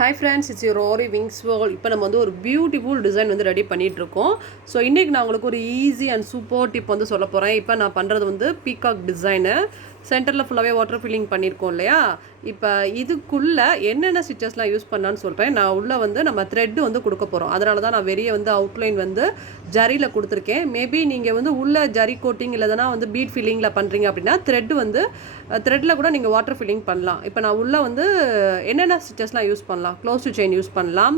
Hi friends, it's your Aariwingsworld. இப்போ நம்ம வந்து ஒரு பியூட்டிஃபுல் டிசைன் வந்து ரெடி பண்ணிட்டு இருக்கோம். ஸோ இன்றைக்கி நான் உங்களுக்கு ஒரு ஈஸி அண்ட் சூப்பர் டிப் வந்து சொல்ல போகிறேன். இப்போ நான் பண்ணுறது வந்து பீகாக் டிசைனு சென்டரில் ஃபுல்லாகவே வாட்டர் ஃபில்லிங் பண்ணியிருக்கோம் இல்லையா. இப்போ இதுக்குள்ளே என்னென்ன ஸ்டிச்சஸ்லாம் யூஸ் பண்ணான்னு சொல்கிறேன். நான் உள்ளே வந்து நம்ம த்ரெட்டு வந்து கொடுக்க போகிறோம். அதனால தான் நான் வெளியே வந்து அவுட்லைன் வந்து ஜரியில் கொடுத்துருக்கேன். மேபி நீங்கள் வந்து உள்ளே ஜரி கோட்டிங் இல்லைனா வந்து பீட் ஃபில்லிங்கில் பண்ணுறீங்க அப்படின்னா த்ரெட்டில் கூட நீங்கள் வாட்டர் ஃபில்லிங் பண்ணலாம். இப்போ நான் உள்ளே வந்து என்னென்ன ஸ்டிச்சஸ்லாம் யூஸ் பண்ணலாம், க்ளோஸ் டு செயின் யூஸ் பண்ணலாம்,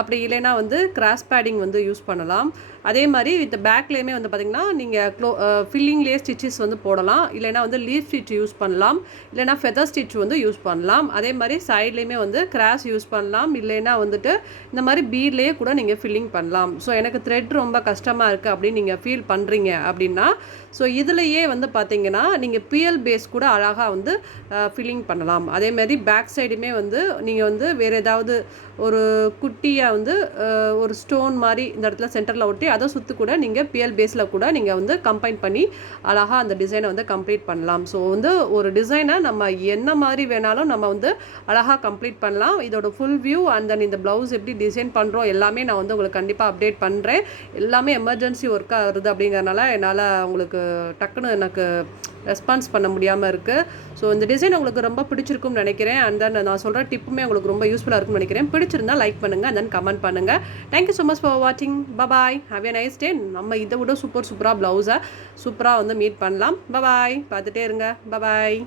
அப்படி இல்லைனா வந்து கிராஸ் பேடிங் வந்து யூஸ் பண்ணலாம். அதே மாதிரி வித் பேக்லேயுமே வந்து பார்த்திங்கன்னா நீங்கள் ஃபில்லிங்லேயே ஸ்டிச்சஸ் வந்து போடலாம், இல்லைனா வந்து லீஃப் ஸ்டிச் யூஸ் பண்ணலாம், இல்லைனா ஃபெதர் ஸ்டிச் வந்து யூஸ் பண்ணலாம். அதே மாதிரி சைட்லேயுமே வந்து கிராஸ் யூஸ் பண்ணலாம், இல்லைனா வந்துட்டு இந்த மாதிரி பீட்லேயே கூட நீங்கள் ஃபில்லிங் பண்ணலாம். ஸோ எனக்கு த்ரெட் ரொம்ப கஷ்டமாக இருக்குது அப்படின்னு நீங்கள் ஃபீல் பண்ணுறீங்க அப்படின்னா ஸோ இதுலையே வந்து பார்த்திங்கன்னா நீங்கள் பிஎல் பேஸ் கூட அழகாக வந்து ஃபில்லிங் பண்ணலாம். அதேமாதிரி பேக் சைடுமே வந்து நீங்கள் வந்து வேறு ஏதாவது ஒரு குட்டியாக வந்து ஒரு ஸ்டோன் மாதிரி இந்த இடத்துல சென்டரில் ஒட்டி அதை சுற்றி கூட நீங்கள் பிஎல் பேஸில் கூட நீங்கள் வந்து கம்பைன் பண்ணி அழகாக அந்த டிசைனை வந்து கம்ப்ளீட் பண்ணலாம். ஸோ வந்து ஒரு டிசைனை நம்ம என்ன மாதிரி வேணாலும் நம்ம வந்து அழகாக கம்ப்ளீட் பண்ணலாம். இதோட ஃபுல் வியூ அண்ட் தென் இந்த ப்ளவுஸ் எப்படி டிசைன் பண்ணுறோம் எல்லாமே நான் வந்து உங்களுக்கு கண்டிப்பாக அப்டேட் பண்ணுறேன். எல்லாமே எமர்ஜென்சி ஒர்க்காக வருது அப்படிங்கிறனால என்னால் உங்களுக்கு டக்குன்னு எனக்கு ரெஸ்பான்ஸ் பண்ண முடியாமல் இருக்குது. ஸோ இந்த டிசைன் உங்களுக்கு ரொம்ப பிடிச்சிருக்கும்னு நினைக்கிறேன். அண்ட் தென் நான் சொல்கிற டிப்புமே உங்களுக்கு ரொம்ப யூஸ்ஃபுல்லாக இருக்கும்னு நினைக்கிறேன். பிடிச்சிருந்தால் லைக் பண்ணுங்கள் அண்ட் தென் கமெண்ட் பண்ணுங்கள். தேங்க்யூ ஸோ மச் ஃபார் வாட்சிங். Bye bye, have a nice day. நம்ம இதை விட சூப்பராக ப்ளவுஸை சூப்பராக வந்து மீட் பண்ணலாம். பபாய், பார்த்துட்டே இருங்க. பபாய்.